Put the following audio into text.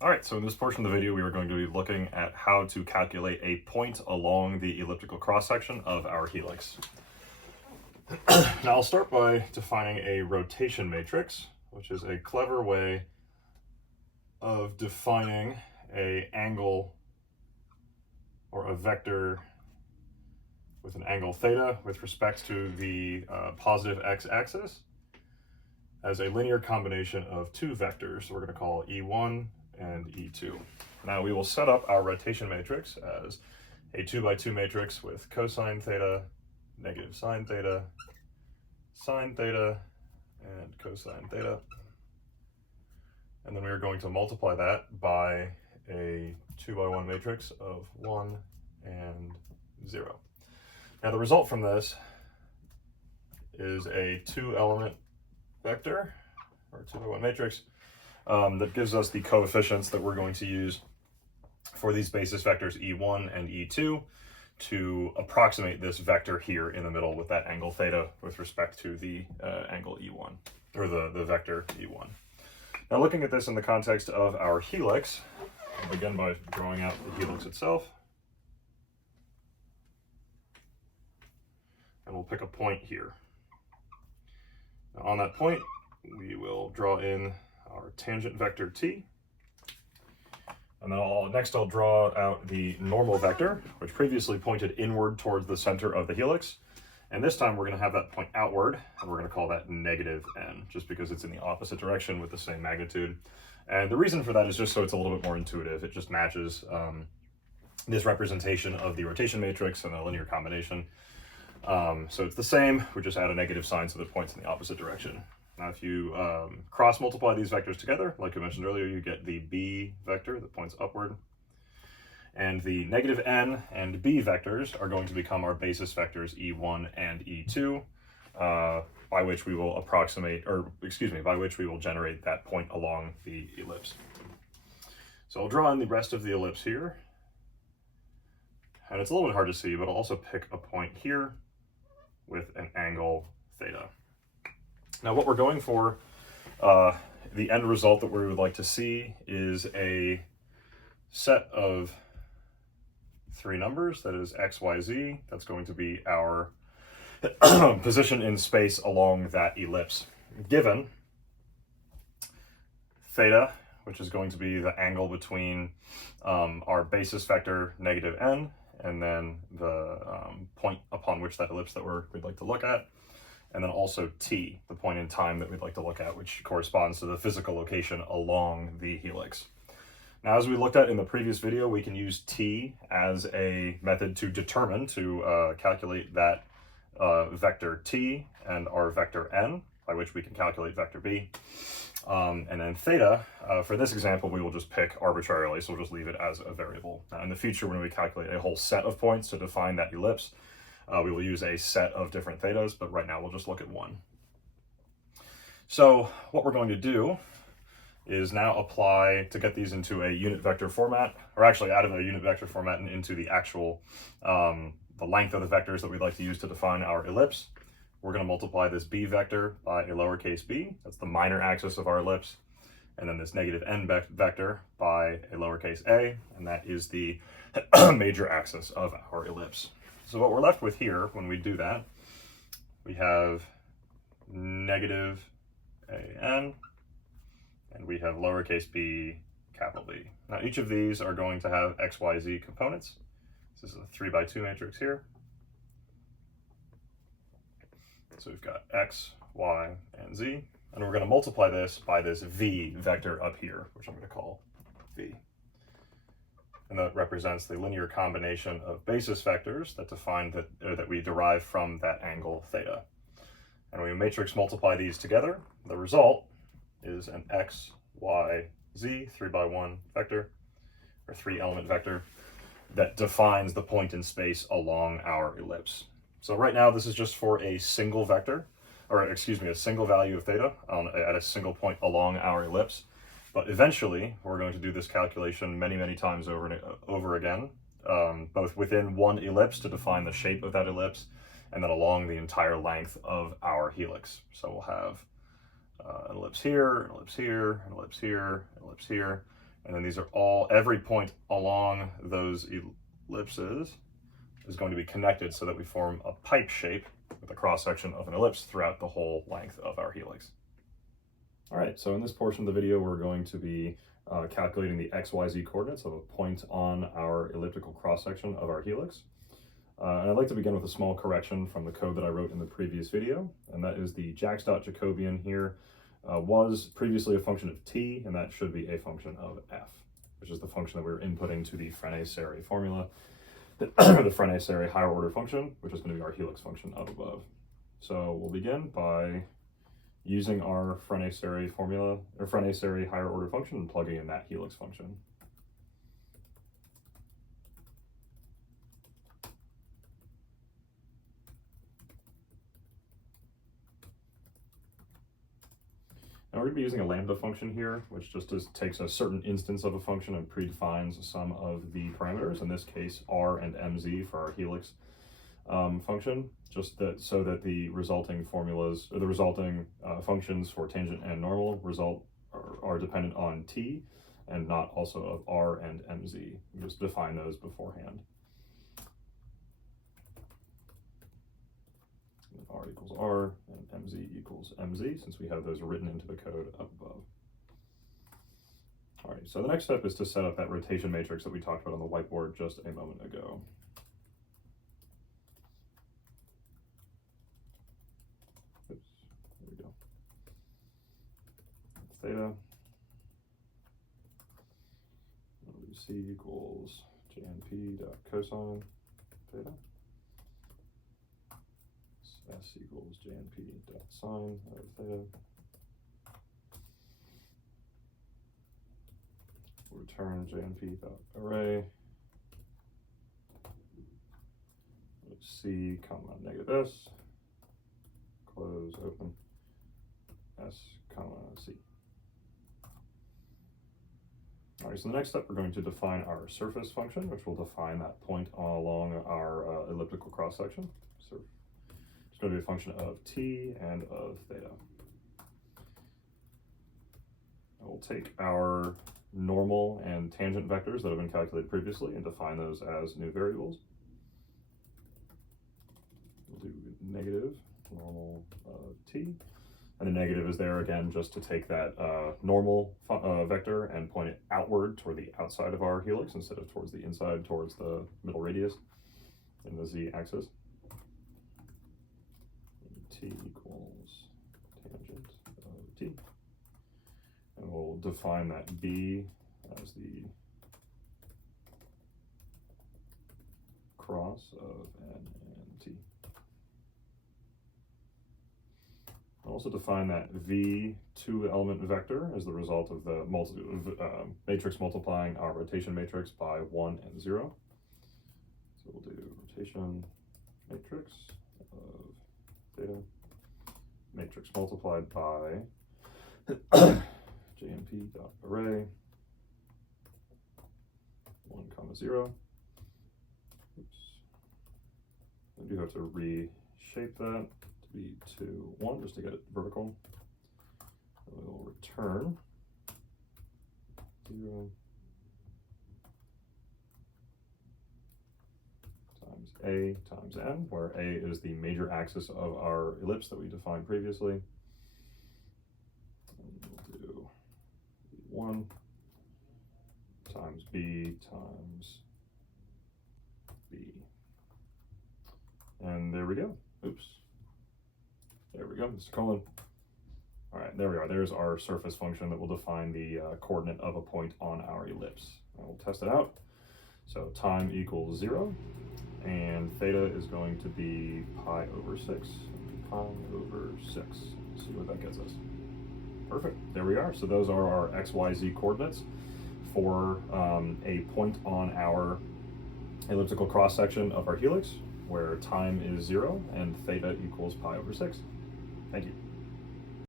All right, so in this portion of the video, we are going to be looking at how to calculate a point along the elliptical cross-section of our helix. Now I'll start by defining a rotation matrix, which is a clever way of defining an angle or a vector with an angle theta with respect to the positive x-axis as a linear combination of two vectors we're going to call E1 and E2. Now we will set up our rotation matrix as a 2 by 2 matrix with cosine theta, negative sine theta, and cosine theta. And then we are going to multiply that by a 2 by 1 matrix of 1 and 0. Now the result from this is a 2-element vector, or 2 by 1 matrix, that gives us the coefficients that we're going to use for these basis vectors E1 and E2 to approximate this vector here in the middle with that angle theta with respect to the angle E1, or the vector E1. Now looking at this in the context of our helix, I'll begin by drawing out the helix itself. And we'll pick a point here. Now on that point, we will draw in our tangent vector t. And then next I'll draw out the normal vector, which previously pointed inward towards the center of the helix. And this time we're going to have that point outward, and we're going to call that negative n, just because it's in the opposite direction with the same magnitude. And the reason for that is just so it's a little bit more intuitive. It just matches this representation of the rotation matrix and the linear combination. So it's the same, we just add a negative sign so that it points in the opposite direction. Now if you cross multiply these vectors together, like I mentioned earlier, you get the b vector that points upward. And the negative n and b vectors are going to become our basis vectors E1 and E2, by which we will by which we will generate that point along the ellipse. So I'll draw in the rest of the ellipse here. And it's a little bit hard to see, but I'll also pick a point here with an angle theta. Now what we're going for, the end result that we would like to see is a set of 3 numbers, that is x, y, z. That's going to be our position in space along that ellipse, given theta, which is going to be the angle between our basis vector negative n and then the point upon which that ellipse that we'd like to look at, and then also t, the point in time that we'd like to look at, which corresponds to the physical location along the helix. Now, as we looked at in the previous video, we can use t as a method to determine, to calculate that vector t and our vector n, by which we can calculate vector b. And then theta, for this example, we will just pick arbitrarily, so we'll just leave it as a variable. Now, in the future, when we calculate a whole set of points to define that ellipse, we will use a set of different thetas, but right now we'll just look at one. So what we're going to do is now apply, to get these into a unit vector format, or actually out of a unit vector format and into the actual, the length of the vectors that we'd like to use to define our ellipse. We're going to multiply this b vector by a lowercase b, that's the minor axis of our ellipse, and then this negative n vector by a lowercase a, and that is the major axis of our ellipse. So what we're left with here, when we do that, we have negative an, and we have lowercase b, capital B. Now each of these are going to have x, y, z components. This is a 3 by 2 matrix here. So we've got x, y, and z, and we're going to multiply this by this v vector up here, which I'm going to call v. And that represents the linear combination of basis vectors that define that we derive from that angle theta. And when we matrix multiply these together, the result is an x, y, z 3 by 1 vector, or 3-element vector, that defines the point in space along our ellipse. So right now this is just for a single vector, or excuse me, a single value of theta at a single point along our ellipse. But eventually we're going to do this calculation many, many times over again, both within one ellipse to define the shape of that ellipse, and then along the entire length of our helix. So we'll have an ellipse here, an ellipse here, an ellipse here, an ellipse here, And then these are every point along those ellipses is going to be connected so that we form a pipe shape with a cross-section of an ellipse throughout the whole length of our helix. All right, so in this portion of the video, we're going to be calculating the XYZ coordinates of a point on our elliptical cross-section of our helix. And I'd like to begin with a small correction from the code that I wrote in the previous video, and that is the Jax.Jacobian here was previously a function of t, and that should be a function of f, which is the function that we were inputting to the Frenet-Serre formula, the Frenet-Serre higher order function, which is going to be our helix function up above. So we'll begin by using our Frenet-Serre formula, or Frenet-Serre higher order function, and plugging in that helix function. Now we're going to be using a lambda function here, which just takes a certain instance of a function and predefines some of the parameters, in this case r and mz for our helix function, so that the resulting formulas, or the resulting functions for tangent and normal are dependent on t and not also of r and mz. We just define those beforehand. R equals R and mz equals mz, since we have those written into the code up above. All right, so the next step is to set up that rotation matrix that we talked about on the whiteboard just a moment ago. Oops, there we go. Theta. C equals jnp dot cosine theta. S equals jnp dot sine of theta. Return jnp dot array. C comma negative s. Close open s comma c. All right, so the next step, we're going to define our surface function, which will define that point along our elliptical cross section. So it's going to be a function of t and of theta. We'll take our normal and tangent vectors that have been calculated previously and define those as new variables. We'll do negative normal t, and the negative is there again just to take that normal vector and point it outward toward the outside of our helix instead of towards the inside, towards the middle radius in the z-axis. T equals tangent of t. And we'll define that b as the cross of n and t. We'll also define that v two-element vector as the result of the matrix multiplying our rotation matrix by 1 and 0. So we'll do rotation matrix of theta, matrix multiplied by jnp dot array 1 comma 0. Oops. I do have to reshape that to be 2 1 just to get it vertical. And we will return 0 times a times n, where a is the major axis of our ellipse that we defined previously. And we'll do 1 times b times b. And there we go. Oops. There we go, Mr. Colon. All right, there we are. There's our surface function that will define the coordinate of a point on our ellipse. And we'll test it out. So time equals 0, and theta is going to be pi over 6. Pi over 6. Let's see what that gets us. Perfect. There we are. So those are our XYZ coordinates for a point on our elliptical cross section of our helix, where time is 0 and theta equals pi over 6. Thank you.